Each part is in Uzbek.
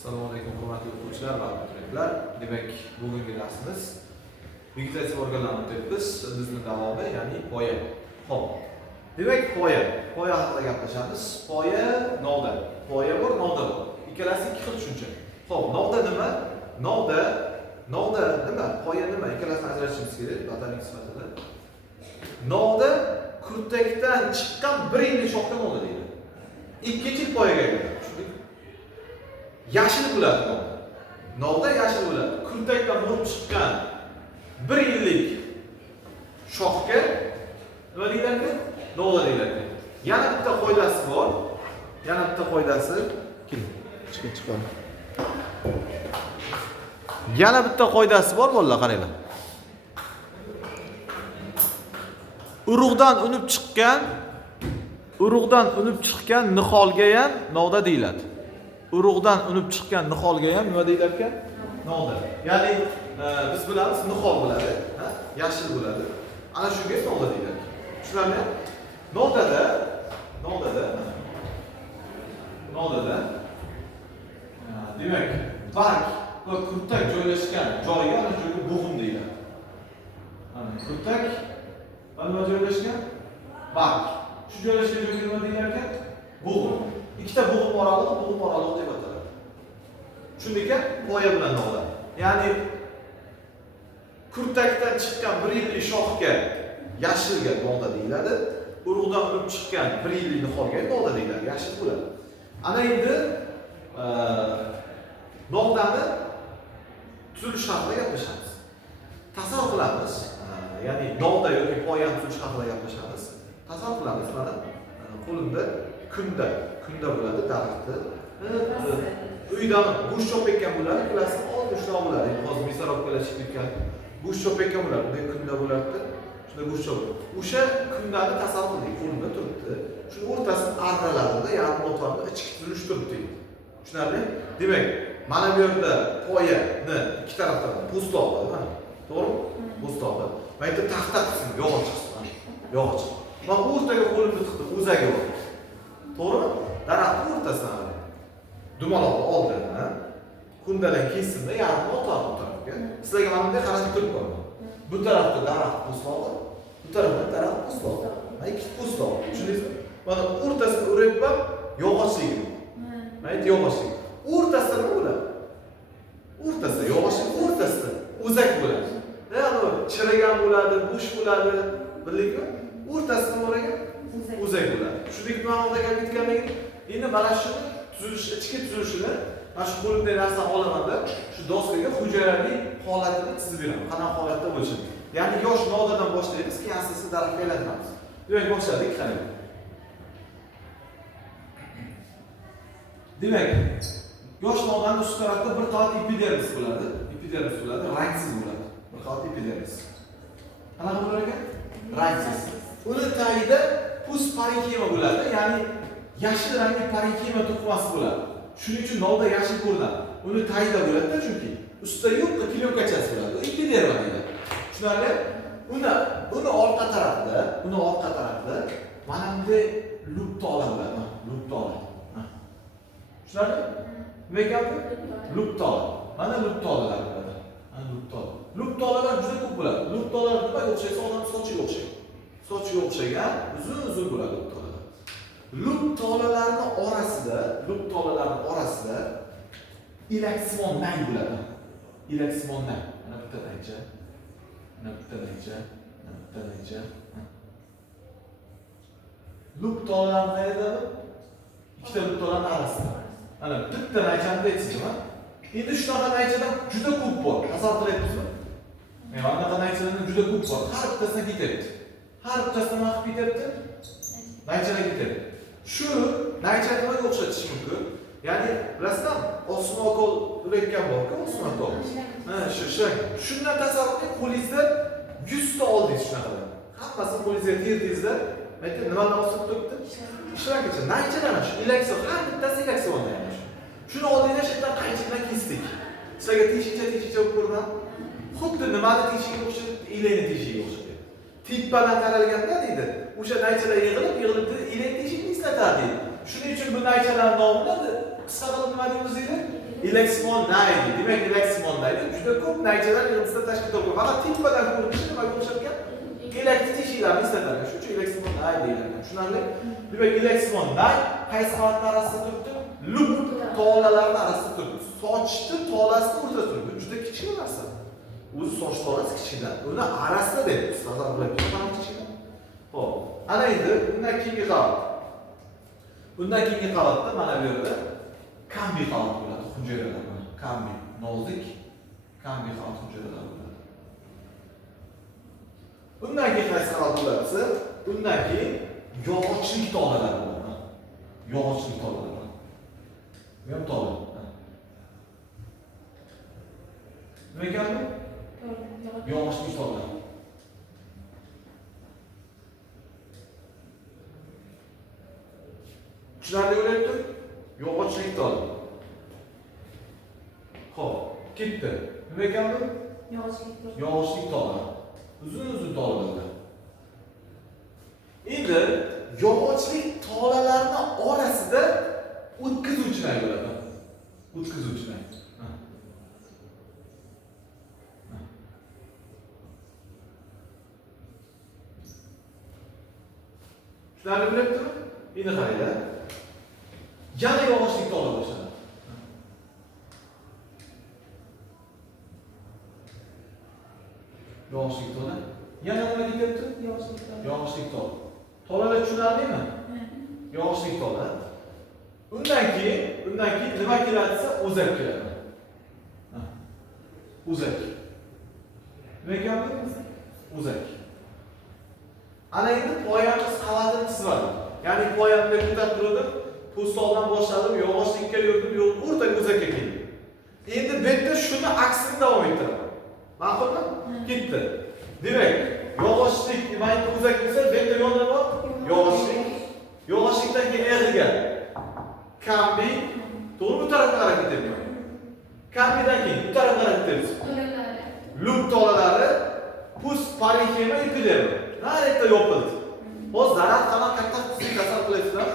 Assalomu alaykum hurmatli o'quvchilar va abituriyentlar. Demak, bugungi darsimiz vegetatsiya organlarini o'tayapmiz. Bizning davomi, ya'ni poya. Xo'p. Demak, poya haqida gaplashamiz. Poya novda. Poya bor, novda bor. Ikkalasi ikki xil tushuncha. Xo'p, novda nima? Novda nima? Poya nima? Ikkalasini ajratishimiz kerak botanik sifatida. Novda kurtakdan chiqqan bir yillik shoxga novda deydi. Ikkinchi poyaga aylanadi. Yashil bo'ladi novda. Novda yashil bo'ladi. Kurtakdan bo'lib chiqqan bir yillik shoxga nima deyiladi? Novda deyiladi. Yana bitta qoidasi bor. Yana bitta qoidasi. Chiqing. Yana bitta qoidasi bor bolalar, qaranglar. Urug'dan unib chiqqan niholga ham novda deyiladi. Urug'dan unib chiqqan niholga ham nima deyilar ekan? Novda. Ya'ni biz bilamiz nihol bo'ladi, yashil bo'ladi. Ana shunga novda deyiladi. Tushunarli? Novdada demak, barg va kurtak joylashgan joyga ana shunga bo'g'im deyiladi. Mana kurtak va nima joylashgan? Barg. Shu joylashgan joyga nima deyilar ekan? Bo'g'im. Ikkita bo'g'im oralig'i deb ataladi. Shundaki poya bilan novda. Ya'ni kurtakdan chiqqan bir yillik shoxga yashilga novda deyiladi. Urug'dan unib chiqqan bir yillik niholga novda deyiladi. Yashil bo'ladi. Ana endi novdani tuzilish haqida gaplashamiz. Tasavvur qilamiz. Ya'ni novda yoki poyani tuzilish haqida gaplashamiz. Tasavvur qilamiz, mana qo'limda kunda bo'ladi daraxtni. Uydan go'sht chopayotgan bo'ladi, klasni olishdan bo'ladi. Hozir misorobkalar chiqib ketgan. Go'sht chopayotgan bo'ladi, bunday kunda bo'lardi. Shunda go'sht chop. O'sha kundani tasavvur qiling, qo'limda turibdi. Shu o'rtasini arralarida yarim o'tarda ichki tuzilish turibdi. Tushunarli? Demak, mana bu yerda poyani ikki tarafdan po'stloq bor, mana. To'g'rimi? Po'stloq bor. Mana yerda taxta qismi yog'och qismi. Yog'och. Mana o'rtaga qo'limni tiqdim, o'zagi bor. To'g'rimi? Daraxtning o'rtasidan dumaloqni oldim, kundadan kesimda yarim o'tar tarafga. Sizlarga mana bunday qaratib turib qo'yaman. Bu tarafda daraxt po'stlog'i, bu tarafda daraxt po'stlog'i. Mana ikki po'stloq. Tushundingizmi? Mana o'rtasini o'rab yog'ochlik. Mana bu yog'ochlik. O'rtasida nima bo'ladi? O'rtasida yog'ochlik o'rtasida o'zak bo'ladi. Ya'ni chirigan bo'ladi, bo'sh bo'ladi, bildingmi? O'rtasida o'ragan o'zak bo'ladi. Shunday ma'noda gap ketganligi. Endi mana shu ichki tuzilishini mana shu qo'limdagi narsani olamanda shu doskaga hujayraviy holatini chizib beraman. Qanaqa holatda bo'lishini. Ya'ni yosh novdadan boshlaymiz, keyin asosiy daraxtga aylantiramiz. Demak, boshladik, qarang. Demak, yosh novdaning ust tarafida bir qavat epidermis bo'ladi. Epidermis bo'ladi, rangsiz bo'ladi. Bir qavat epidermis. Qanaqa bo'lar ekan? Rangsiz. Uni tagida pus parenkema bo'ladi, ya'ni yashil rangli parenkema to'qimasi bo'ladi. Shuning uchun novda yashil ko'rinadi. Uni tagida bo'ladi-da, chunki ustida yo'q, kilonkachasi bo'ladi. U epiderma deyiladi. Tushunarli? Uni orqa tarafida mana bunday luptolar bo'ladi. Luptolar. Tushunarli? Nima ekan bu? Luptolar. Mana luptolar bo'ladi. Mana luptolar. Luptolar juda ko'p bo'ladi. Luptolar nimaga o'xshaysa, odam sochiga o'xshaydi. Sochiga o'xshagan uzun bo'ladi luptolar. Luptolalarning orasida ilaksimon nang bo'ladi. Ilaksimon nang. Mana bitta naycha. Luptolalarning qayerda? Ikkita luptolaning orasida. Mana bitta naychani aytsizmi? Endi shunaqa naychadan juda ko'p bor. Tasavvur qilyapsizmi? Mana bunaqa naychalardan juda ko'p bor. Har bittasidan ketyapti. Har bittasidan vaqt ketyapti. Naychalar ketyapti. Shu naycha nimaga o'xshatish mumkin? Ya'ni bilasizmi? Osmonokol bo'layotgan bor-ku, osmonokol. Shundan tasavvur qiling, qo'lingizda 100 ta oldingiz shunaqadan. Hammasini qo'lingizga terdingizda, aytdim, nimadan osib turibdi? Ishlargacha naychadan shu ilakson, har bittasi ilaksonda yana shu. Shuni oldingizda shundan qaychidan kesdik. Sizlarga teshikcha bo'lib ko'rinadi. Xuddi nimani teshigiga o'xshaydi, ilayni teshigiga o'xshaydi. Tippadan qaralganda deydi, o'sha naychalar yig'ilib ilak teshigini eslatadi. Shuning uchun bu naychalar nomini qisqa qilib nima deymiz deydi? Ileksimon naydi. Demak, ileksimon naydi. Juda ko'p naychalar yig'indisida tashkil topgan. Faqat tepadan ko'rinishi nimaga o'xshatgan? Elektr teshiklarni eslatadi. Shuning uchun ileksimon nay deyiladi. Tushunarli? Demak, ileksimon nay qaysi qavatlar orasida turibdi? Lub tolalarning orasida turibdi. Sochni tolasini o'rtasida turibdi. Juda kichkina narsa. O'zi soch tolasi kichkina. Uni orasida deb tasavvur qilib turibman kichkina. Xo'p, ana endi undan keyingi qavat. Bundan keyingi qavatda mana bu yerda kambi qavat bo'ladi, hujayralar bor. Kambi, nozik kambi qavat hujayralar bo'ladi. Bundan keyin qaysi qavat bo'ladi desa, bundan keyin yog'ochlik tolalar bo'ladi. Yog'ochlik tolalar. Bu ham tola. Nima ekan bu? Yog'ochlik tolalar. Tushunarli bo'lyapti? Yog'ochlik tola. Xo'p, ketdi. Nima ekan bu? Yog'ochlik tola. Uzun tolalar. Endi yog'ochlik tolalarning orasida o'tkazuvchi nay bo'ladi. O'tkazuvchi nay. Tushunarli bo'lyaptimi? Endi qaranglar. Yana yog'ochlik tola boshladi. Yog'ochlik tola. Yana nima deyapti? Yog'ochlik tola. Tolalar tushunarlimi? Yog'ochlik tola. Undan keyin nima keladi desa, o'zak keladi. O'zak. Nima ekan bu? O'zak. Ana endi poyamiz qavatini chizadi. Ya'ni poyamni ko'tarib turdim, po'stoldan boshladim, yog'ochlikka yurdim, yo'l o'rtaga o'zakka keldim. Endi bu yerda shuni aksini davom ettiraman. Ma'qulmi? Ketdi. Demak, yog'ochlik nimaga o'zak bo'lsa, bu yerda yonda bor yog'ochlik. Yog'ochlikdan keyin erga kambi, to'g'ri bu tarafga qarab ketyapman. Kambidan keyin bu tarafga qarab ketyapsiz. Lub tolalari pus parixema epidermi. Narayda yopildi. Hozir daraxt qanaqa katta xususiy kasal qilyapsizlar.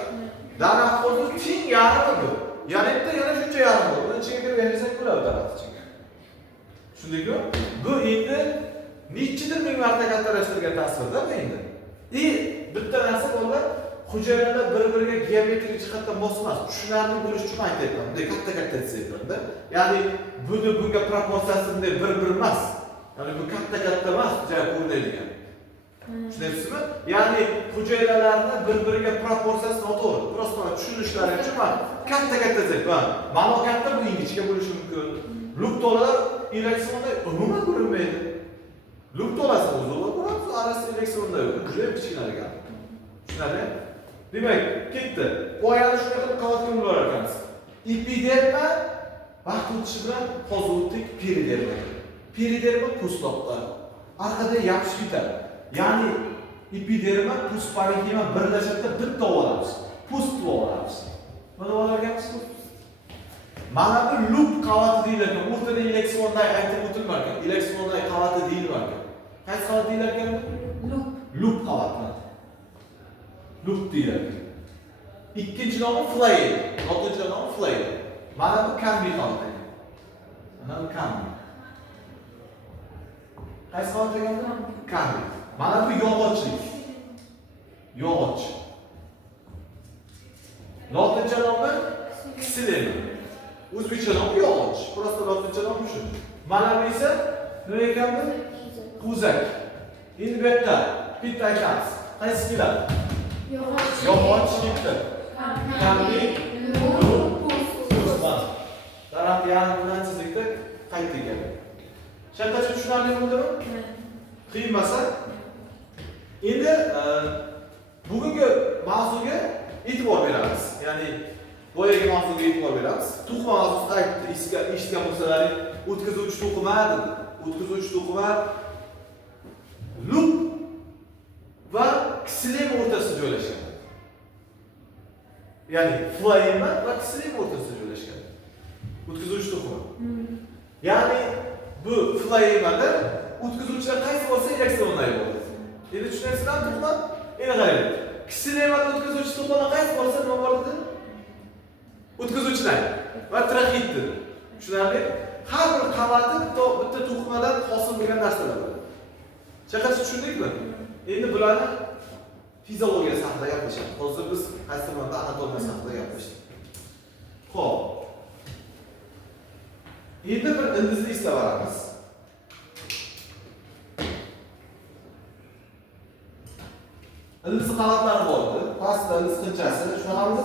Daraxt hozir teng yarmi bu. Yanada yana shuncha yarmi bu. Uni ichiga kirib yashasak bo'ladi daraxt ichiga. Tushundingmi? Bu endi nechidir ming marta kattalashtirgan tasvirda bu endi. Bitta narsa bo'ldi, hujayralar bir-biriga geometrik jihatdan mos emas. Tushunarli bo'lish uchun aytyapman. Bunday katta desaklarda. Ya'ni bunga proporsiyasi bunday bir emas. Ya'ni bu katta emas, joy ko'rinadigan. Tushunyapsizmi? Ya'ni hujayralarni bir-biriga proporsiyasi noto'g'ri. Просто tushunishlari uchun men katta desakman. Mana katta bu ingichka bo'lishi mumkin. Lub tolalar elektronda umuman ko'rinmaydi. Lub tolasi o'zida ko'ramiz, orasida elektronda yo'q. Juda kichkinalar. Tushunarli? Demak, ketdi. Poyani shunday qilib qavatga ular ekanmiz. Epiderma vaqt o'tishi bilan hozir o'tdik periderma. Periderma postloqlar. Orqada yopishib ketadi. Ya'ni epiderma pus parixema birlashadi, bitta olamiz. Pust olamiz. Mana olarganmiz. Mana bu lub qavati deyiladi. O'rtada elektronday aytib o'tilmar ekan. Elektronday qavati deyilmar ekan. Qaysi qavat deyilar ekan? Lub qavati. Lub deyiladi. Ikkinchi nomi flayer, to'rtinchi nomi flayer. Mana bu kambi qavati. Mana bu kambi. Qaysi qavat ekan? Kambi. Mana bu yog'ochlik. Yog'och. Lotincha nomi ksilem. O'zbekcha nomi yog'och. Просто lotincha nomi shu. Mana bu esa nima ekan bu? O'zak. Endi bu yerda bitta aytamiz. Qaysi keladi? Yog'och ketdi. Kambi, pust. Daraxt yarim bilan chizikda qaytdi keldi. Shantacha tushunarli bo'ldimi? Qiyin emas-a? Endi bugungi mavzuga e'tibor beramiz. Ya'ni boyagi mavzuga e'tibor beramiz. To'qima mavzusi qaytdi. Eshitgan bo'lsalaring, o'tkazuvchi to'qima dedi. O'tkazuvchi to'qima lub va ksilem o'rtasida joylashgan. Ya'ni floema va ksilem o'rtasida joylashgan. O'tkazuvchi to'qima. Ya'ni bu floemada o'tkazuvchilar qaysi bo'lsa elektronlar bo'ladi. Endi tushunaysizlarmi to'qima? Endi qarang. Ksillemada o'tkazuvchi to'qima qaysi bo'lsa nima bo'ladi? O'tkazuvchilar va trahitdir. Tushunarli? Har bir qavati bitta to'qimadan hosil bo'lgan narsalar bo'ladi. Chaqasi tushundingmi? Endi bularni fiziologiya haqida gaplashamiz. Hozir biz qaysi tomonda anatomiya haqida gaplashdik. Xo'p. Endi bir ildizni eslab olamiz. Ildiz qavatlari bor edi. Pastda ildiz qilchasi, shunaqami?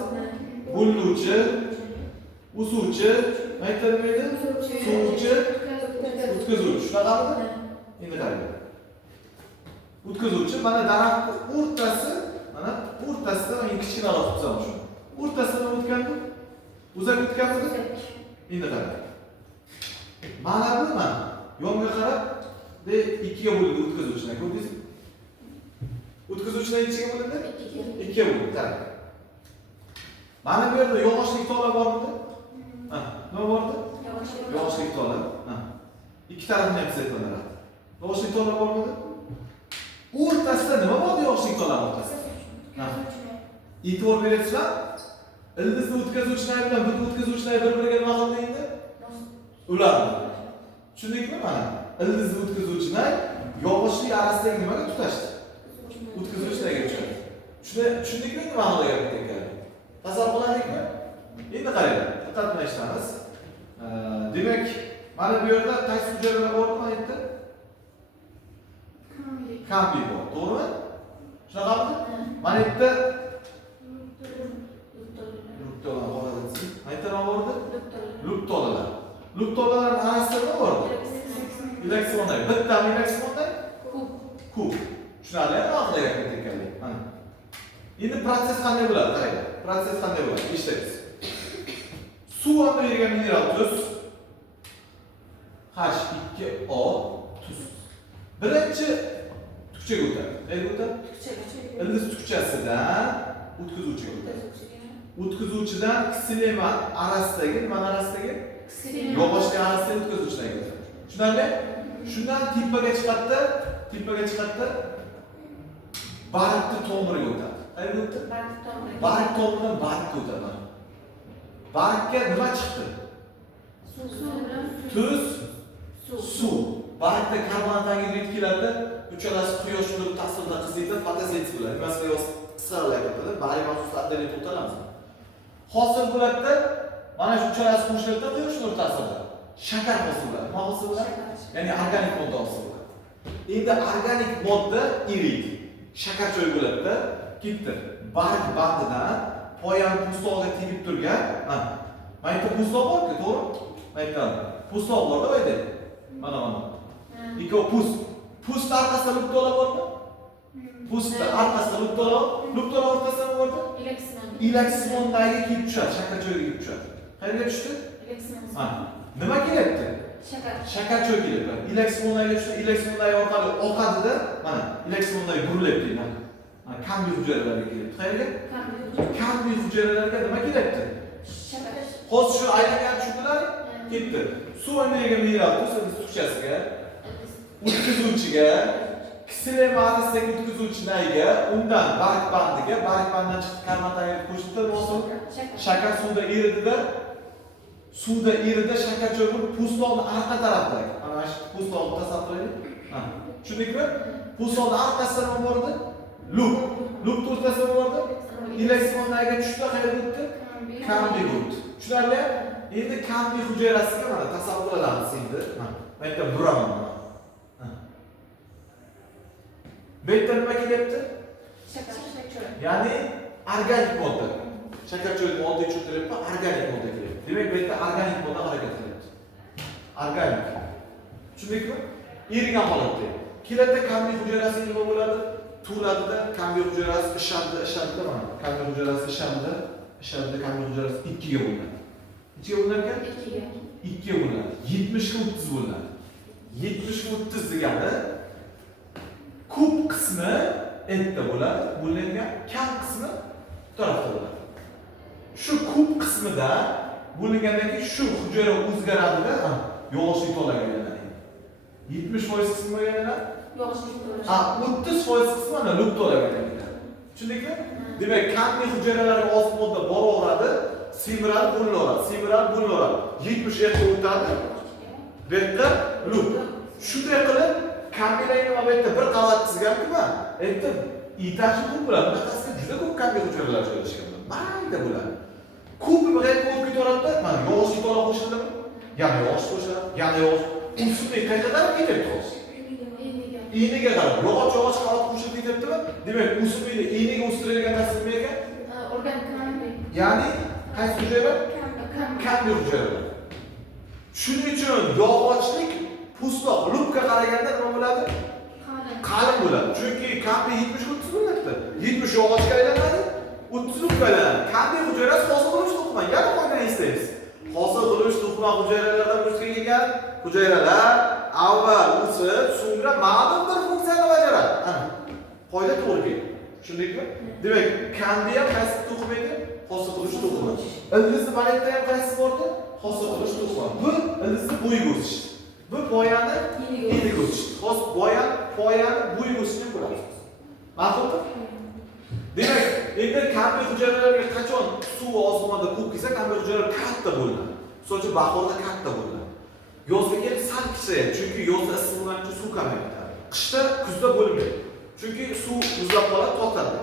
Bo'luvchi, usuvchi, mayda nima edi? Suvchi, o'tkazuvchi. Shunaqami? Endi qarang. O'tkazuvchi mana daraxtning o'rtasi, mana o'rtasida men kichkinaroq qilsam shu. O'rtasidan o'tganmi? Uzak o'tganmi? Endi qarang. Mana bu mana yonga qarab de ikkiga bo'linadi o'tkazuvchilar. Ko'rdingizmi? O'tkazuvchilar ichiga bo'lindi? Ikkiga bo'lindi. Qarang. Mana bu yerda yog'ochlik tola bormi? Ha, nima bordi? Yog'ochlik tola. Ha. Ikki tarafini ham seplanadi. Yog'ochlik tola bormi? O'rtasida nima bor yog'ochlik tola o'rtasida? Ha. E'tibor berasizlar? Ildizni o'tkazuvchilar bilan bu o'tkazuvchilar bir-biriga nima qildi endi? Ularni. Tushundingmi mana? Ildizni o'tkazuvchilar yog'ochlik arasidagi nimaga tutashdi? O'tkazuvchilarga tushadi. Tushundingmi nima haqida gapirayotganim? Tasavvur qiladingmi? Endi qarang, diqqat bilan eshitamiz. Demak, mana bu yerda qaysi hujayralar bormi endi? Kambiy bor, to'g'rimi? Shunaqami? Mana bu yerda luptolalar. Luptolalar arasida nima bor? Elektronlar. Bitta elektronlar kub. Tushunarli? Haqida gapirayotganim. Mana. Endi proses qanday bo'ladi? Qarang. Proses qanday bo'ladi? Eshitamiz. Suv hamda yerga mineral tuz H2O tuz. Birinchi tukchaga o'tadi. Qayerga o'tadi? Ildiz tukchasidan o'tkazuvchiga o'tadi. O'tkazuvchidan ksilema arasidagi, nima arasidagi? Yog'ochli arasidagi o'tkazuvchilarga o'tadi. Tushunarli? Shundan tepaga chiqadi. Bariqni tomiriga o'tadi. Qayerga o'tadi? Bariq tomiridan bariqqa o'tadi. Bariqqa nima chiqdi? Tuz, suv. Bariqda karbonat angidrid keladi. Uchalasi quyosh nuri ta'sirida qiziydi, fotosintez bo'ladi. Nimasiga yoz qisqaroq aytadi. Bariq mavzularida to'xtalamiz. Hosil bo'ladi. Mana shu uchalasi qo'shiladi quyosh nuri ta'sirida. Shakar hosil bo'ladi. Nima hosil bo'ladi? Ya'ni organik modda hosil bo'ladi. Endi organik modda eriydi. Shakar cho'y bo'ladi-da, ketdi. Bariq bandidan poyan pustog'iga tegib turgan, mana bu pustog' bor-ku, to'g'ri? Aytdim. Pustog' bor-da, aytdi. Mana. Ikkov pust orqasida luptola bormi? Pust orqasida luptola o'rtasida nima bordi? Ilaksimondagi kelib tushadi, shakar cho'yiga kelib tushadi. Qayerga tushdi? Ha. Nima kelyapti? Shakar cho'y kelyapti. Ilaksimondagi tushdi, ilaksimondagi orqali oqadida, mana ilaksimondagi burilyapti, mana. Kambiy hujayralarga kelyapti. Qayerga? Kambiy hujayralarga nima kelyapti? Shakar. Hozir shu aylangan tushdilar, ketdi. Suv energiya mineral tuz tukchasiga, o'tkazuvchiga, ksilema arasidagi o'tkazuvchilarga, undan bariq bandiga, bariq bandidan chiqib karbonatga qo'shildi, hosil shakar suvda eridi, shakar cho'y bo'lib, pustog'ning orqa tarafidagi. Mana shu pustog'ni tasavvur qiling. Ha, tushundingmi? Pustog'ning orqasida nima bor edi? Lup o'rtasida nima bor edi? Elektronlarga tushdi, qayerga o'tdi? Kambiy o'tdi. Tushunarli? Endi kambiy hujayrasiga mana tasavvur qilamiz endi. Mana bu yerda buraman. Bu yerda nima kelyapti? Shakar cho'y. Ya'ni organik modda. Shakar cho'yni oldiga tushirilyapti, organik modda kelyapti. Demak, bu yerda organik modda harakat qilyapti. Organik. Tushundingmi? Erigan holatda. Kelatda kambiy hujayrasi nima bo'ladi? Tuladida kambiy hujayrasi ishadi mana. Kambiy hujayrasi ishadi, kambiy hujayrasi 2 ga bo'linadi. Nechiga bo'linar ekan? 2 ga bo'linadi. 70 ga 30 bo'linadi. 70 ga 30 degani ko'p qismi erta bo'ladi, bo'lingan kam qismi tarafda bo'ladi. Shu ko'p qismida bo'lingandan keyin shu hujayra o'zgaradi-da, yog'ochli tolaga aylanadi. 70% qismi aylanadi. Yog'ochli tola. 30% qismi ana luptolaga aylanadi. Tushundingmi? Demak, kambiy hujayralarga oz modda boraveradi, Semiradi, bo'laveradi. Semiradi, bo'laveradi. 77 ga o'tadi. Bu yerda loop. Shunday qilib, kombilayni mana bu yerda bir qavat chizganman. Aytdim, itachi ko'p bo'ladi. Bunaqasiga juda ko'p kombi hujayralar joylashgan. Mayda bo'ladi. Ko'p bir g'ayb bo'lib ketaveradi. Mana yog'och to'la qo'shildimi? Yana yog'och qo'shiladi, yana yog'och. Usulni qayerdan ketyapti hozir? Iğnega qarab, yog'och qavat qo'shilib ketyaptimi? Demak, usulni iğnega o'stiradigan narsa nima ekan? Organik kombi. Ya'ni qaysi hujayra? Kombi hujayralar. Shuning uchun yog'ochlik po'stoq lupga qaraganda nima bo'ladi? Qalin bo'ladi. Chunki kombi 70-30 bo'lyapti. 70 yog'ochga aylanadi, 30 lupga aylanadi. Kombi hujayrasi hosil qiluvchi to'qiman. Yana qo'ygan istaysiz. Hosil qiluvchi to'qiman hujayralardan o'tib kelgan hujayralar avval o'sib, so'ngra ma'lum bir funksiyani bajaradi. Ana. Qoida to'g'ri keldi. Tushundingmi? Demak, kombi ham qaysi to'qim edi? Hosil qiluvchi to'qiman. Ildizni baletda ham qaysi bordi? Hosil qilish to'qiman. Bu ildizni bo'yiga o'sish. Bu poyani eniga o'sish. Hozir poyani bo'yiga o'sishni ko'ramiz. Ma'qulmi? Demak, endi kombi hujayralarga qachon suv osmonda ko'p kelsa, kombi hujayralar katta bo'ladi. Misol uchun bahorda katta bo'ladi. Yozga kelib sal kichayadi, chunki yozda issiq bo'lgani uchun suv kamayib ketadi. Qishda, kuzda bo'lmaydi. Chunki suv muzlab qoladi, tortadi.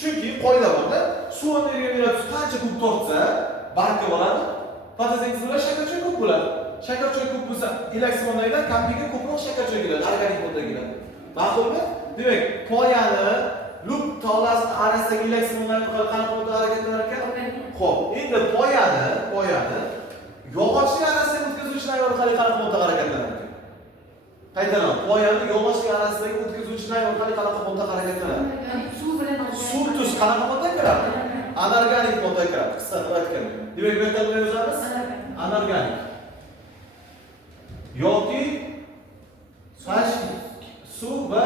Chunki qoida borda, suv energiyasi qancha ko'p tortsa, baraka bo'ladi. Fotosintezda shakarchoy ko'p bo'ladi. Shakarchoy ko'p bo'lsa, elektronlardan kombiga ko'proq shakarchoy keladi, organik modda keladi. Ma'qulmi? Demak, poyani lub tolasining arasidagi elektronlarni qanaqa modda harakatlanar ekan? Xo'p, endi poyani yog'ochning arasidagi o'tkazuvchilar orqali qanaqa modda harakatlanar ekan? Qaytadan, poyani yog'ochning arasidagi o'tkazuvchilar orqali qanaqa modda harakatlanar? Suv bilan suv tuz qanaqa modda kiradi? Anorganik modda kiradi. Qisqartirib aytganda. Demak, bu yerda nima yozamiz? Anorganik. Yoki suv va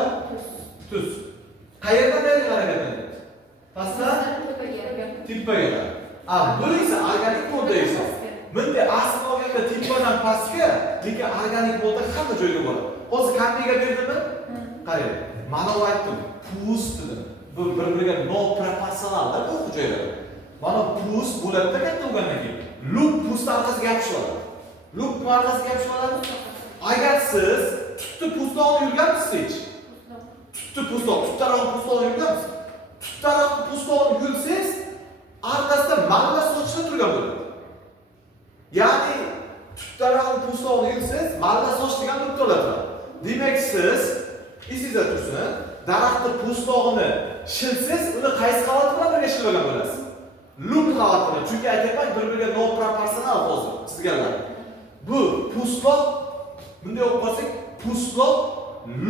tuz. Qayerdan qayerga harakatlanadi? Pastdan tepaga. Bu esa organik modda esa. Bunday asl olganda tepadan pastga, lekin organik modda hamma joyga boradi. Hozir kombiga berdimmi? Qarang. Mana u aytdim, pus dedim. Bu bir-biriga noproporsionalda bu hujayralar. Mana pus bo'ladida katta bo'lgandan keyin lub pusni orqasiga yopishadi. Lub orqasiga yopishadi. Agar siz tutni pusni olib yurganmisiz hech? Tutni pusni, tuttarog'i pusni olib yurganmisiz? Tuttarog'i pusni olib yursangiz, orqasida malla sochlar turgan bo'ladi. Ya'ni tuttarog'i pusni olib yursangiz, malla soch degan nuqta bo'ladi. Demak, siz esingizda tursin, daraxtni po'stog'ini shilsangiz, uni qaysi qavati bilan birga shilgan bo'lasiz? Lub qavati bilan. Chunki aytyapman, bir-biriga noproporsional hozir chizganlar. Bu po'stoq bunday olib qolsak, po'stoq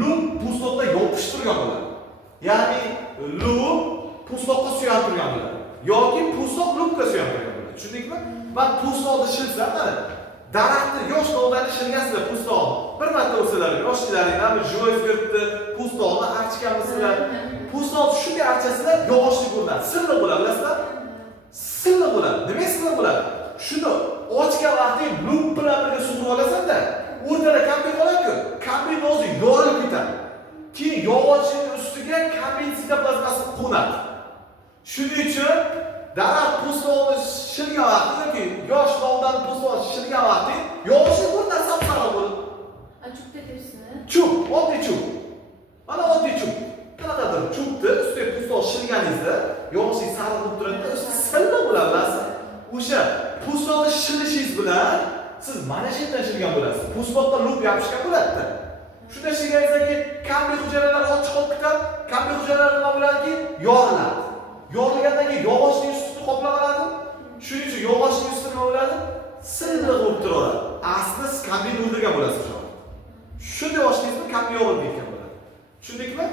lub po'stoqda yopishtirgan bo'ladi. Ya'ni lub po'stoqqa suyanib turgan bo'ladi. Yoki po'stoq lubga suyanib turgan bo'ladi. Tushundingmi? Men po'stoqni shilsam, mana daraxtni yosh novdani shilgansizlar po'stoq. Bir marta o'rsalar, yoshchilaringlar bir jo'yz beribdi, po'stoqni archganmisizlar. Po'stoq shunday archasizlar, yog'ochli ko'rinadi. Silliq bo'ladi, bilasizlar? Silliq bo'ladi. Nima silliq bo'ladi? Shuni ochgan vaqtda lub bilan birga sug'urib olasan-da, o'rtada kombi qoladi-ku. Kombi nozik yorilib ketadi. Keyin yog'ochning ustiga kombi sitoplazmasi qo'nadi. Shuning uchun daraxt po'stog'ini shilgan vaqti yoki yosh novdan po'stog'ini shilgan vaqti yog'ochli ko'rinadi, sap-sariq bo'ladi. Chuk dedingizmi? Chuk, oddiy chuk. Mana oddiy chuk. Qanaqadir chukni ustiga po'stoq shilganingizda yog'ochli sariq bo'lib turadi, usti silliq bo'ladi, bilasizmi? O'sha po'stoqni shilishingiz bilan siz mana shu yerdan shilgan bo'lasiz. Po'stoqda lub yopishgan bo'ladi-da. Shunda shilganingizdan keyin kombi hujayralar ochiq qolib ketadi. Kombi hujayralar nima bo'ladiki, yoriladi. Yorilgandan keyin yog'ochning ustini qoplab oladi. Shuning uchun yog'ochning usti nima bo'ladi? Silliq bo'lib turaveradi. Aslida siz kombini o'ldirgan bo'lasiz shu. Shunday boshlaysizmi, kombi yorilib ketgan bo'ladi. Tushundingmi?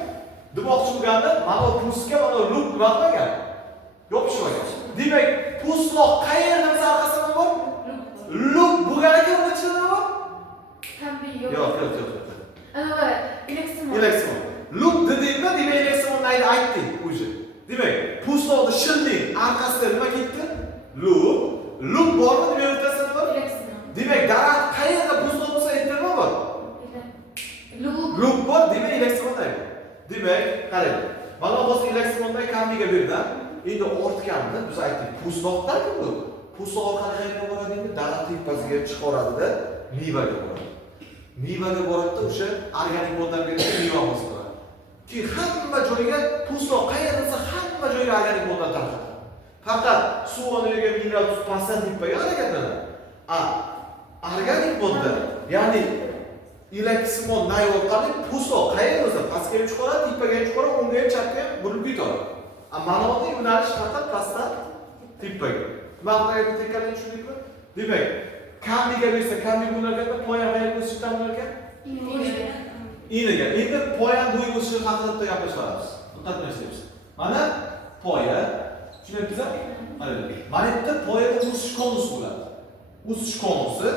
Demoqchi bo'lganda, mana bu pustga mana lub nima qilgan? Yopishib olgan. Demak, po'stoq qayerda biz orqasida bor? Lub bo'lgan ekan, unda ichida nima bor? Kombi yo'q. Yo'q. Ana, elektron. Elektron. Lub dedingmi, demak elektronni aytding o'zi. Demak, po'stoqni shilding, orqasida nima ketdi? Lub bormi? Demak, o'rtasida nima bor? Elektron. Demak, daraxt qayerda po'stoq bo'lsa, yerda nima bor? Lub bor, demak elektron aytdi. Demak, qarang. Mana hozir elektrondan kombiga berdim. Endi ortganini biz aytdik, po'stoqda-ku bu. po'st orqali qayerga boradi endi? Daraxt tepasiga chiqaradida mevaga boradi. Mevaga boradida o'sha organik moddalar berib mevamiz bo'ladi. Keyin hamma joyga po'stloq qayerda hamma joyga organik modda tarqatadi. Faqat suv onaga mineral tuz pastdan tepaga harakatlanadi. Organik modda, ya'ni ilaksimon nay orqali po'stloq qayerda bo'lsa pastga chiqaradi, tepaga chiqaradi, o'ngga ham chapga ham burilib ketadi. Mana bunday yo'nalish faqat pastdan tepaga. Maqtayda tekalini tushundingmi? Demak, kambiga bersa, kambi bo'larkan, poya qayerga o'sishdan bo'larkan? Iniga. Endi poya bo'y o'sishi haqida gaplashamiz. Diqqat qilishimiz. Mana poya, tushunyapsizmi? Mana bu yerda poyada o'sish konusi bo'ladi. O'sish konusi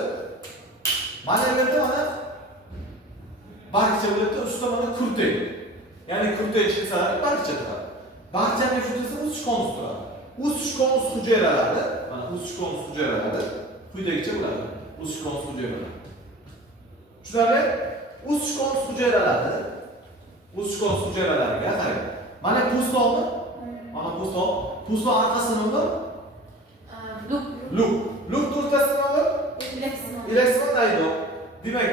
mana bu yerda mana barcha bo'ladi, ustida mana kurtek. Ya'ni kurtek chiqsa, barcha turadi. Barchaning shunchasi o'sish konusi turadi. O'sish konusi hujayralari, mana o'sish konusi hujayralari quyidagicha bo'ladi. O'sish konusi hujayralari. Tushunarli? O'sish konusi hujayralari, o'sish konusi hujayralariga qarang. Mana po'stloqni, mana po'stloq, po'stloq orqasida nima bor? Luk. Luk o'rtasida nima bor? Ilaksimon naydo. Demak,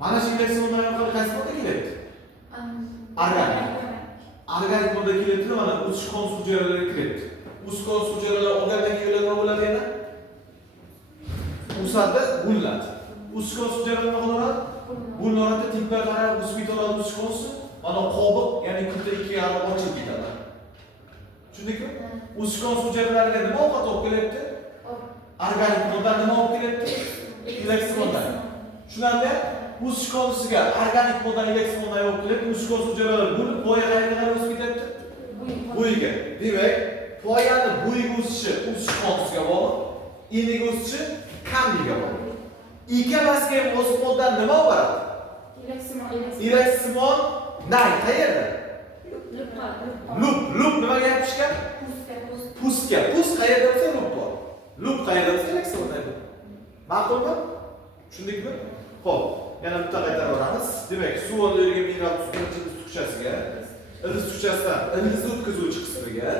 mana shu ilaksimon nay orqali qaysi modda kelyapti? Organik. Organik modda kelyapti, mana o'sish konusi hujayralariga kelyapti. O'sish konusi hujayralar organik yo'lda nima bo'ladi yana? O'sadi, gulladi. O'sish konusi hujayralar nima qiladi? Bullarida tiplar qarab o'sib ketadi, o'sish konusi. Mana qobiq, ya'ni kunda 2 yarim ochilib ketadi. Tushundingmi? O'sish konusi hujayralariga nima ovqat olib kelyapti? Organik modda nima olib kelyapti? Ilaksimon nay. Tushunarli? O'sish konusiga organik modda ilaksimon nay olib kelyapti. O'sish konusi hujayralar bo'lib, poya qayerga qarab o'sib ketyapti? Bo'yiga. Demak, poyani bo'yiga o'sishi o'sish konusiga bog'liq, eniga o'sishi kambiga bog'liq. Ikkalasiga ham o'sish moddan nima boradi? Ilaksimon nay qayerda? Lup nimaga yopishgan? Pustga. Pust qayerda bo'lsa lup bor. Lup qayerda bo'lsa ilaksimon nay bor. Ma'qulmi? Tushundingmi? Xo'p, yana bitta qaytaramiz. Demak, suv onaga mineral tuz suchasiga, ildiz suchasidan ildiz o'tkazuvchi qismiga,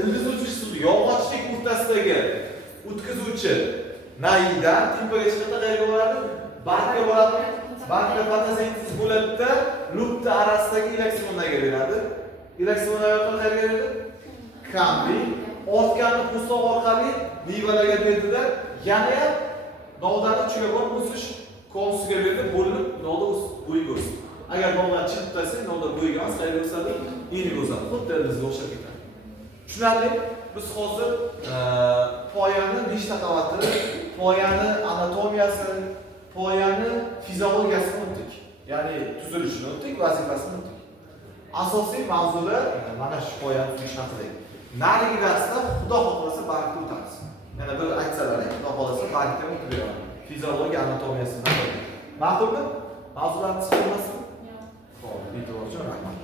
ildiz o'tkazuvchi yog'ochlik o'rtasidagi o'tkazuvchi naydan tepaga chiqadi, qayerga boradi? Bargga boradi. Bargga fotosinteziz bo'ladida, lupta orasidagi ilaksimon nayga beradi. Ilaksimon nay orqali qayerga beradi? Kambi. Ortganni po'stloq orqali mevalarga berdida, yana ham nodani uchiga borib o'sish konusiga berdi, bo'linib, noda bo'yiga o'sdi. Agar nodani chip tasang, noda bo'yiga emas, qayerga o'sadi? Eniga o'sadi. Xuddi ildizga o'xshab ketadi. Tushunarli? Biz hozir poyani 5 ta qavatini, poyani anatomiyasi, poyani fiziologiyasini o'tdik. Ya'ni tuzilishini o'tdik, vazifasini o'tdik. Asosiy mavzular mana shu poyani tuzish haqida. Narigi darsda Xudo xohlasa baribir o'tamiz. Yana bir aytsalaring, Xudo xohlasa baribir o'tib beraman. Fiziologiya anatomiyasidan. Ma'qulmi? Mavzularni qisqarmasmi? Yo'q. Xo'p, e'tibor uchun rahmat.